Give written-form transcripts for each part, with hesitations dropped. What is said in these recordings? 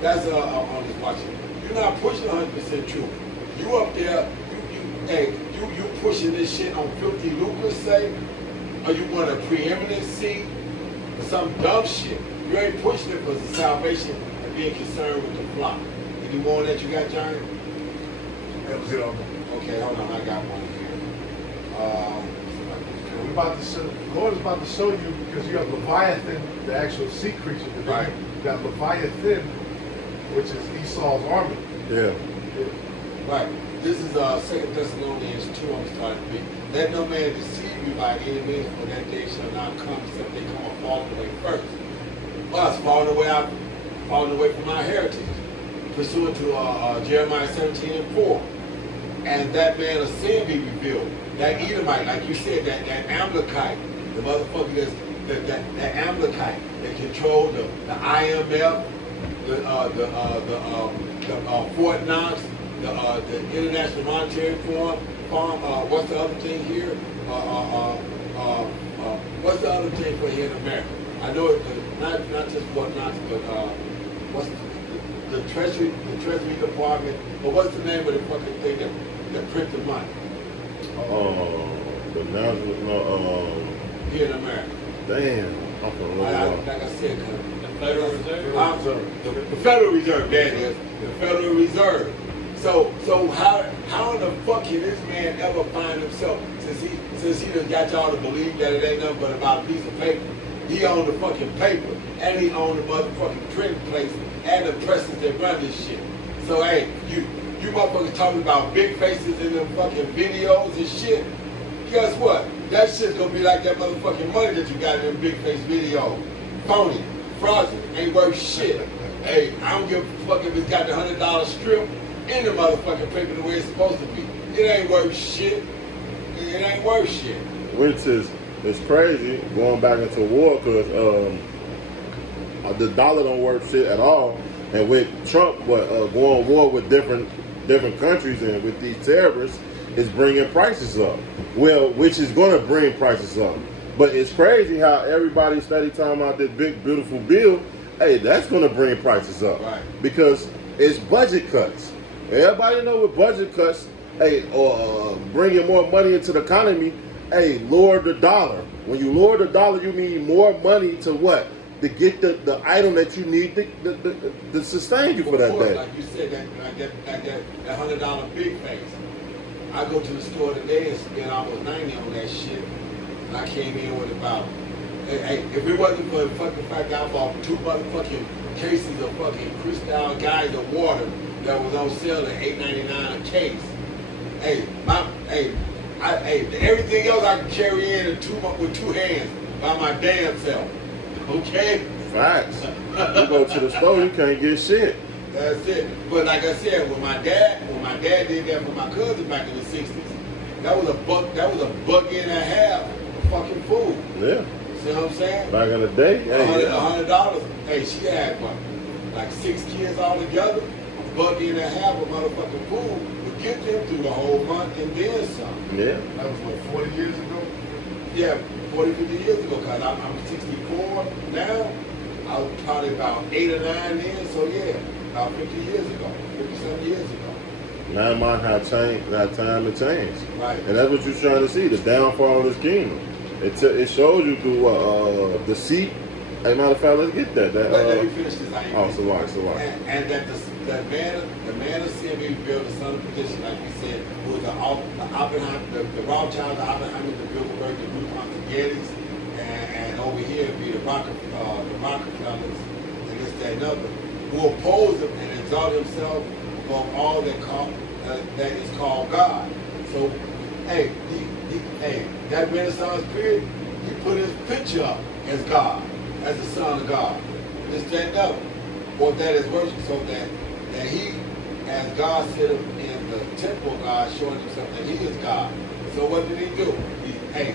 That's on this watching. You're not pushing 100% truth. You up there, you pushing this shit on 50 lucres, say, or you want a preeminent seat or some dumb shit. You ain't pushing it for the salvation and being concerned with the flock. Any more that you got, Johnny? That was it on. Okay, hold on, I got one here. We're about to show, the Lord is about to show you, because you have Leviathan, the actual sea creature. Right. You got Leviathan, which is Esau's army. Yeah. Right. This is 2 Thessalonians 2, I'm starting to read. Let no man deceive you by any means, for that day shall not come except they come a falling away first. Us falling away from our heritage, pursuant to Jeremiah 17:4. And that man of sin be revealed. That Edomite, like you said, that Amalekite, the motherfucker that Amalekite that controlled the IMF, the Fort Knox, the International Monetary Forum. What's the other thing here? What's the other thing for here in America? I know it, not just Fort Knox, but what's the Treasury Department. But what's the name of the fucking thing that print the money? The national, Here in America. damn. I'm from Like I said, The Federal Reserve? the Federal Reserve, that is. The Federal Reserve. So how in the fuck can this man ever find himself, since he done got y'all to believe that it ain't nothing but about a piece of paper? He owned the fucking paper, and he owned the motherfucking printing place, and the presses that run this shit. So hey, you motherfuckers talking about big faces in them fucking videos and shit. Guess what? That shit's gonna be like that motherfucking money that you got in them big face videos. Phony, fraudulent, ain't worth shit. Hey, I don't give a fuck if it's got the $100 strip in the motherfucking paper the way it's supposed to be. It ain't worth shit. It ain't worth shit. Which is crazy going back into war, because the dollar don't work shit at all. And with Trump going war with different countries and with these terrorists, is bringing prices up. Well, which is going to bring prices up. But it's crazy how everybody study talking about this big beautiful bill. Hey, that's going to bring prices up. Right. Because it's budget cuts. Everybody know with budget cuts, hey, or bringing more money into the economy, hey, lower the dollar. When you lower the dollar, you need more money to what? To get the item that you need to sustain you for that day. Like you said, that $100 big face. I go to the store today and spend almost 90 on that shit. And I came in with about, hey, if it wasn't for the fucking fact that I bought 2 motherfucking cases of fucking Cristal Geyser of water that was on sale at $8.99 a case. Everything else I can carry in with 2 hands by my damn self. Okay? Facts. You go to the store, you can't get shit. That's it. But like I said, when my dad did that for my cousin back in the 60s, that was a buck and a half of fucking food. Yeah. See what I'm saying? Back in the day, hey, $100. Hey, she had what? Like 6 kids all together, a buck and a half of motherfucking food would get them through the whole month and then some. yeah. That was what, 40 years ago? Yeah, 40, 50 years ago, because I'm 64 now. I was probably about 8 or 9 then, so yeah, about 50 years ago, 50-some years ago. Now mine have time to change. Right. And that's what you're trying to see, the downfall of this kingdom. It shows you through deceit. As a matter of fact, let's get that. Let me finish this. So why? And that the man of sin may build the son of perdition, like we said, who was the Oppenheimer, the Rothschild, the Oppenheimer, the Bilderberg, the DuPont, the Gettys, and over here it'd be the Rockefellers, and this, that, and other, who oppose him and exalt himself above all that is called God. So, hey, that Renaissance period, he put his picture up as God, as the Son of God. This, that, and other. Or that is worship, so that he, as God said in the temple of God, showing himself that he is God. So what did he do?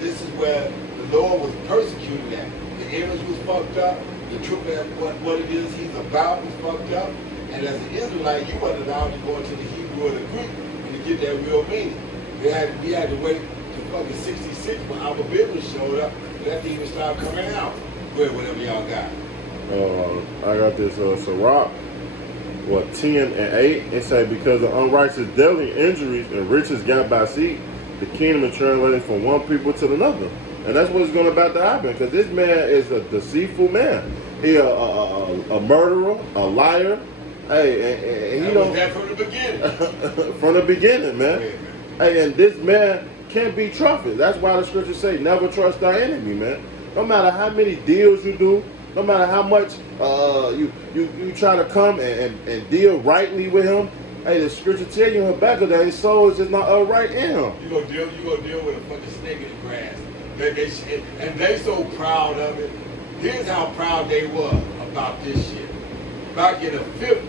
This is where the Lord was persecuted at. The image was fucked up. The truth of what it is he's about was fucked up. And as an Israelite, you wasn't allowed to go into the Hebrew or the Greek and to get that real meaning. We had to wait to fucking 66 when our Bible showed up for that thing even started coming out. Whatever y'all got. I got this Ciroc 10 and 8, it say, because of unrighteous dealing, injuries, and riches got by seed, the kingdom is translated from one people to another. And that's what's going about to happen, because this man is a deceitful man. He a murderer, a liar. Hey, and he That was don't that from the beginning. from the beginning, man. Yeah, man. Hey, and this man can't be trusted. That's why the scriptures say, never trust thy enemy, man. No matter how many deals you do, no matter how much you try to come and deal rightly with him, hey, the scripture tell you in Habakkuk that his soul is just not upright in him. You gonna deal with a fucking snake in the grass. And they so proud of it. Here's how proud they were about this shit. Back in the 50s,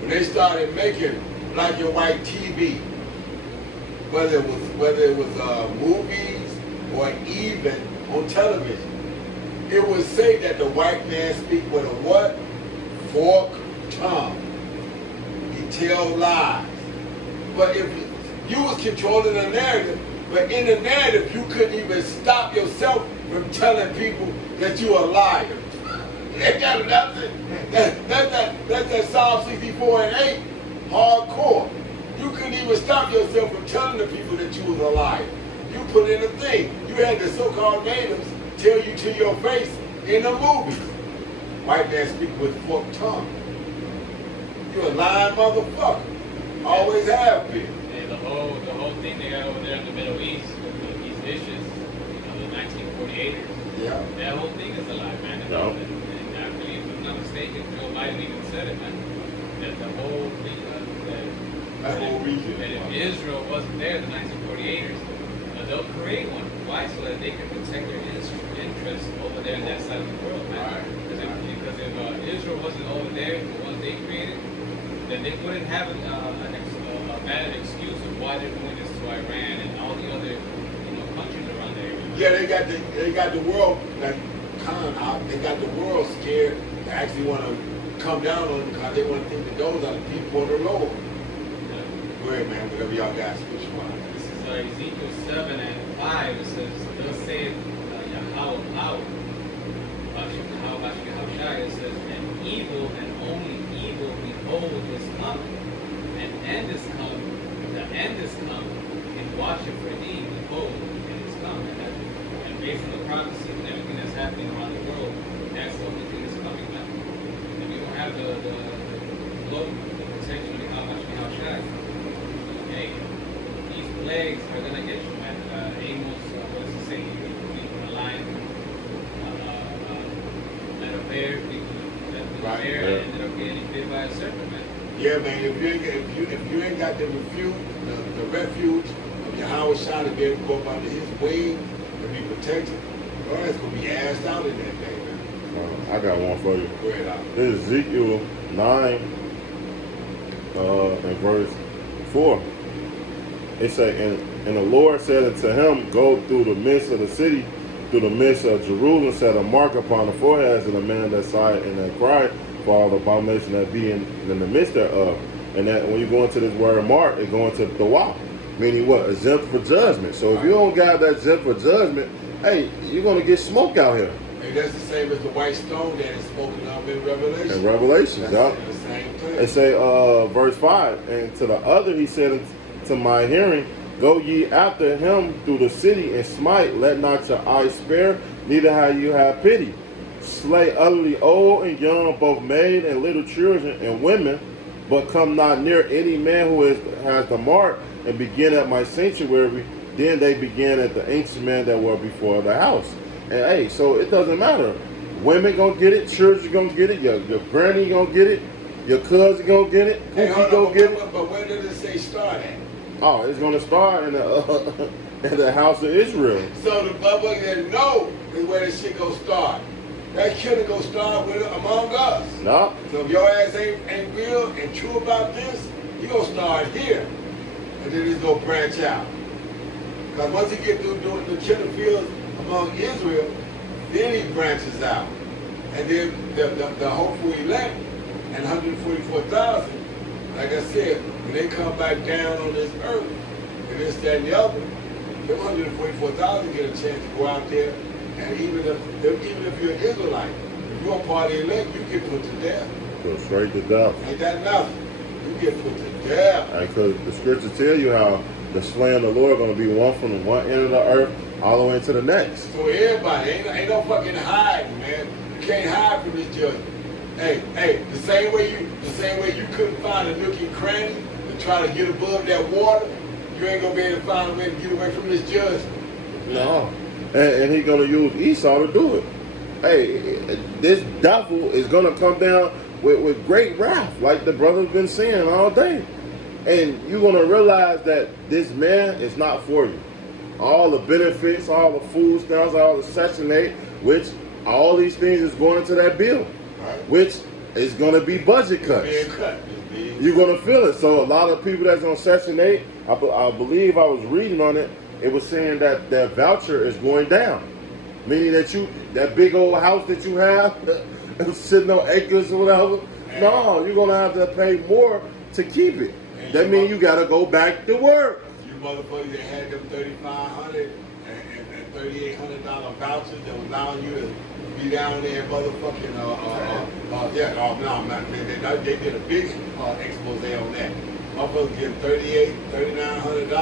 when they started making black and white TV, whether it was movies or even on television, it would say that the white man speak with a what? Forked tongue. He tell lies. But if you was controlling the narrative, but in the narrative you couldn't even stop yourself from telling people that you a liar. That's that Psalm 64 and 8, hardcore. You couldn't even stop yourself from telling the people that you was a liar. You put in a thing. You had the so-called natives tell you to your face in the movies. White man speak with forked tongue. You a lying motherfucker. Always have been. And the whole thing they got over there in the Middle East with these dishes, the 1948ers. Yeah. That whole thing is a lie, man. No. And I believe, if I'm not mistaken, Joe Biden even said it, man. That the whole thing, That whole region. that if Israel wasn't there, the 1948ers, they'll create one. Why? So that they can protect their interests over there in that side of the world, man. Right. Because if Israel wasn't over there, the ones they created, then they wouldn't have a valid excuse of why they're doing this to Iran and all the other countries around there. Yeah, they got the world like they got the world scared to actually want to come down on them because they want to think that those are the people of the Lord. Go ahead, man, whatever y'all got scripture-wise. This is Ezekiel 7 and 5. It says, thus saith Yahweh power. It says, and evil and only evil behold is coming. An end is come. The end is come. And watching for thee, behold, it is come. And based on the prophecy and everything that's happening around the world, that's the only thing that's coming, man. If you don't have the blood, the protection of Yahweh, hey, these plagues are gonna get you, man. Amos, what does it say? People from a lion, let a bear, Right. bear, and ended up getting bit by a serpent, man. Yeah, man, if you ain't got the refuge of Yahweh Shah to be able to go up under his wing and be protected, your ass gonna be assed out in that day, man. I got one for you. Go ahead out. This is Ezekiel 9 and verse 4. It say, and the Lord said unto him, go through the midst of the city, through the midst of Jerusalem, set a mark upon the foreheads of the man that sighed and that cried for all the abomination that be in the midst thereof. And that when you go into this word mark, it go into the wall, meaning what? Exempt for judgment. So if you don't got that exempt for judgment, hey, you're gonna get smoke out here. Hey, that's the same as the white stone that is spoken of in Revelation. In Revelations, That's yeah. the same thing. It say, verse 5, and to the other he said to my hearing, go ye after him through the city and smite, let not your eyes spare, neither have you have pity. Slay utterly old and young, both maid and little children and women, but come not near any man who has the mark, and begin at my sanctuary. Then they began at the ancient men that were before the house. And hey, so it doesn't matter. Women gonna get it, children gonna get it, your granny gonna get it, your cousin gonna get it, Hey, Pookie hold gonna on, get it. but where did it say start at? Oh, it's gonna start in the in the house of Israel. So the motherfucker that know is where this shit gonna start. That killer gonna start with among us. No, So if your ass ain't real and true about this, you gonna start here. And then it's gonna branch out. Because once he get through doing the killing fields among Israel, then he branches out. And then the hopeful elect and 144,000, like I said, when they come back down on this earth, and this, that, and the other, them 144,000 get a chance to go out there, and even if you're an Israelite, if you're a part of the elect, you get put to death. Go straight to death. Ain't that nothing? You get put to death. Because the scriptures tell you how the slaying of the Lord going to be one from one end of the earth all the way to the next. So everybody, ain't no fucking hiding, man. You can't hide from this judgment. Hey, the same way you couldn't find a nook and cranny to try to get above that water, you ain't gonna be able to find a way to get away from this judgment. No. And he's going to use Esau to do it. Hey, this devil is going to come down with great wrath, like the brother's been saying all day. And you're going to realize that this man is not for you. All the benefits, all the food stamps, all the Section 8, which all these things is going into that bill, Right. which is going to be budget cuts. Being cut. It's being You're going to feel it. So a lot of people that's on Section 8, I believe I was reading on it, it was saying that that voucher is going down. Meaning that that big old house that you have, sitting on acres or whatever, no, you're going to have to pay more to keep it. That means you got to go back to work. You motherfuckers that had them $3,500 and $3,800 vouchers that was allowing you to be down there motherfucking, they did a big expose on that. Motherfuckers getting $3,900 a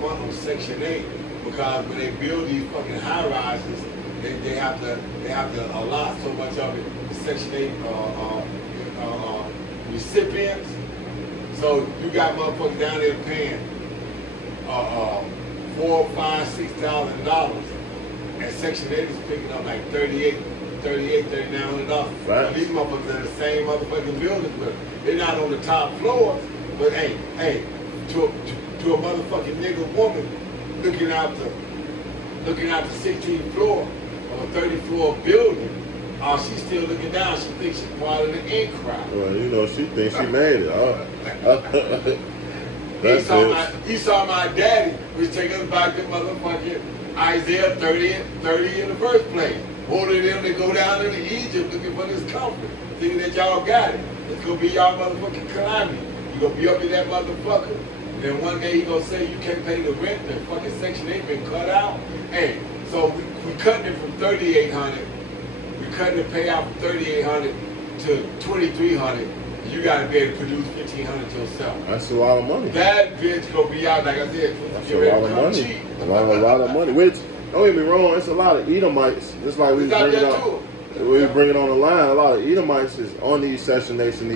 month on Section 8 because when they build these fucking high rises, they have to allot so much of it to Section 8 recipients. So you got motherfuckers down there paying $4,000, $5,000, $6,000, and Section 8 is picking up like $3,900. Right. These motherfuckers are in the same motherfucking buildings, but they're not on the top floor. But hey, to a motherfucking nigga woman looking out the 16th floor of a 30-floor building. She's still looking down. She thinks she's part of the in crowd. Well, she thinks she made it. Esau, my daddy, was taking us back to motherfucking Isaiah 30 in the first place. Holding them to go down into Egypt looking for this comfort, thinking that y'all got it. It's gonna be y'all motherfucking calamity. You gonna be up in that motherfucker. And then one day he gonna say you can't pay the rent. The fucking Section 8 been cut out. Hey, so we cutting it from $3,800. We cutting the payout from $3,800 to $2,300. You gotta be able to produce $1,500 yourself. That's a lot of money. That bitch gonna be out, like I said, That's a lot of money. cheap. A lot of money. Which, don't get me wrong, it's a lot of Edomites. Just like we It's out there bring it on the line. A lot of Edomites is on these Section 8s and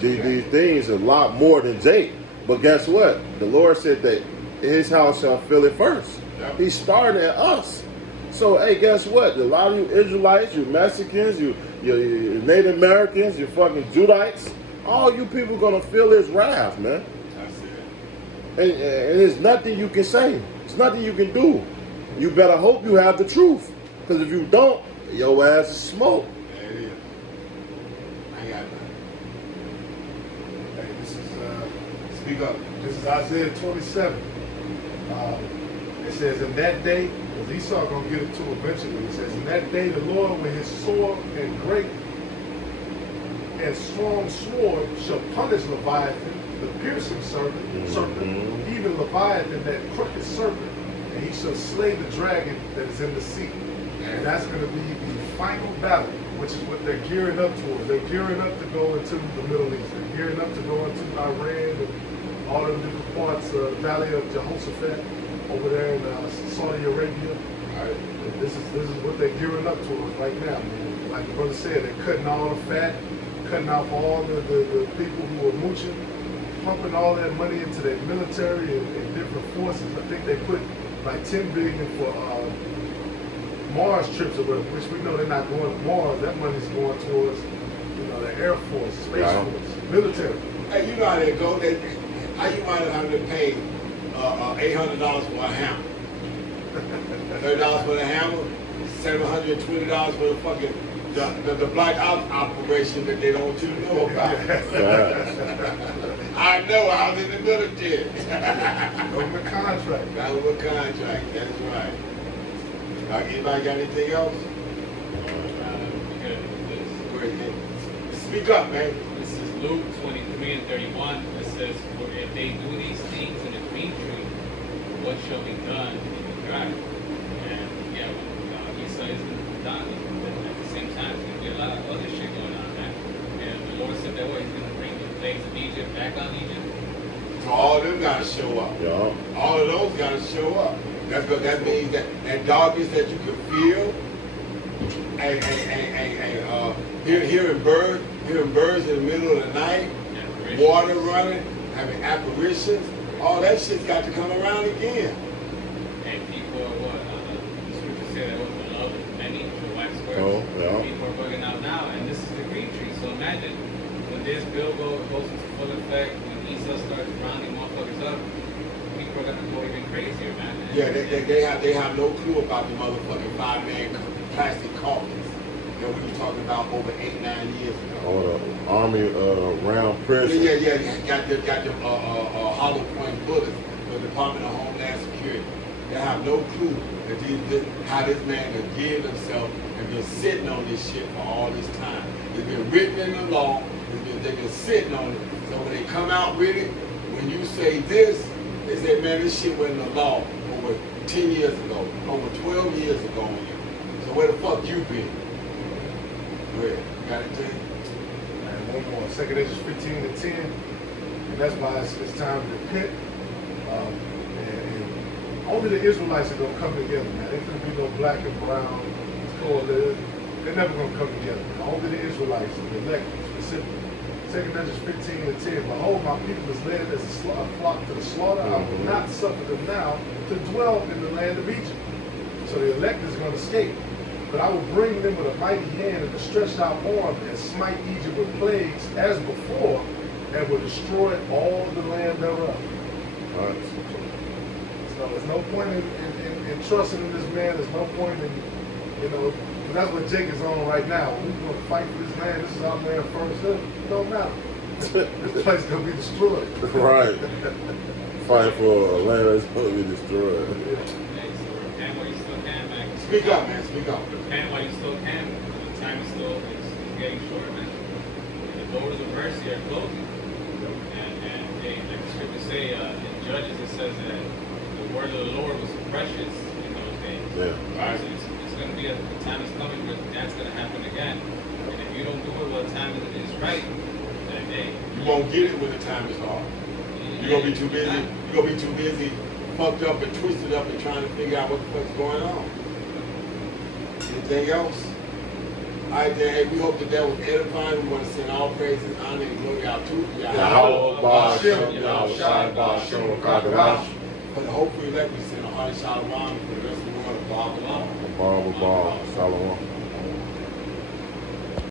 these things a lot more than Jake. But guess what? The Lord said that his house shall fill it first. Yep. He started at us. So, hey, guess what? A lot of you Israelites, you Mexicans, you Native Americans, you fucking Judites, all you people gonna feel his wrath, man. That's it. And there's nothing you can say. There's nothing you can do. You better hope you have the truth. Because if you don't, your ass is smoke. There it is. I ain't got nothing. Hey, this is Speak up. This is Isaiah 27. It says, in that day, because Esau gonna get it too eventually. It says, in that day the Lord with his sword and great and strong sword shall punish Leviathan, the piercing serpent, even Leviathan, that crooked serpent, and he shall slay the dragon that is in the sea. And that's going to be the final battle, which is what they're gearing up towards. They're gearing up to go into the Middle East. They're gearing up to go into Iran and all the different parts, the Valley of Jehoshaphat over there in Saudi Arabia. And this is what they're gearing up towards right now. Like the brother said, they're cutting all the fat, cutting off all the people who are mooching, pumping all that money into their military and different forces. I think they put like $10 billion for Mars trips or whatever, which we know they're not going to Mars. That money's going towards, the Air Force, Space Force, military. Hey, you know how they go. How you might have to pay $800 for a hammer, $30 for the hammer, $720 for the fucking the black ops operation that they don't want you to know about. I know. I was in the military. Government contract. Government contract. That's right. Anybody got anything else? Speak up, man. This is Luke 23 and 31. It says, for if they do these things in the green tree, what shall be done in the dry? And Esau is done. But at the same time, there's going to be a lot of other shit going on, man. And the that what he's gonna bring the plagues of Egypt back on Egypt. So all of them gotta show up. Yeah. All of those gotta show up. That's what that means, that darkness that you can feel, and hearing birds in the middle of the night, Apparitions. water running, having apparitions, all that shit's got to come around again. And people are what? The scripture say that what the love is many, the wax words. Oh, yeah. People are bugging out now, and this is the green tree. So imagine when this bill goes into full effect, when Esau starts rounding motherfuckers up, people are gonna go even crazier, man. Yeah, they have no clue about the motherfucking 5-man plastic coffins that we were talking about over 8-9 years ago. Or the army round prison. Yeah. Got them hollow point bullets for the Department of Homeland Security. They have no clue that how this man has given himself and been sitting on this shit for all this time. It's been written in the law. They've been sitting on it. So when they come out with it, when you say this, they say, man, this shit went in the law over 10 years ago, over 12 years ago. So where the fuck you been? Go ahead. You got it, Jay? And one more, 2 Ezra 15-10, and that's why it's time to repent. And only the Israelites are gonna come together, man. Ain't gonna be no black and brown, color. They're never gonna come together. Only the Israelites, the elect specifically. 2 Ezra 15-10, behold, my people is led as a flock to the slaughter. I will not suffer them now to dwell in the land of Egypt. So the elect is gonna escape. But I will bring them with a mighty hand and a stretched out arm and smite Egypt with plagues as before, and will destroy all the land thereof. All right. So there's no point in trusting in this man. There's no point in, 'cause that's what Jake is on right now. We're going to fight for this land. This is our land first. It don't matter. This place is going to be destroyed. Right. Fight for a land that's going to be destroyed. Hey, so repent while you still can, man. Speak up, man. Speak up. Repent while you still can. The time is still is getting short, man. And the doors of mercy are closing. And they, like the scriptures say in Judges, it says that the word of the Lord was precious in those days. Yeah. Right? So it's going to be the time is coming where that's going to happen again. And if you don't do it while the time is right, then hey, You won't get it when the time is hard. You're gonna be too busy. You're gonna be too busy, fucked up and twisted up and trying to figure out what the fuck's going on. Anything else? All right, then. Hey, we hope that that was edifying. We want to send all praises, honor, and glory out to Yahweh, Ba'ashem, Yahweh, Shai, Ba'ashem, Kakadash. For the hopefully elect, we send a heart of shalom for the rest of the world. Blah, blah, blah. Shalom.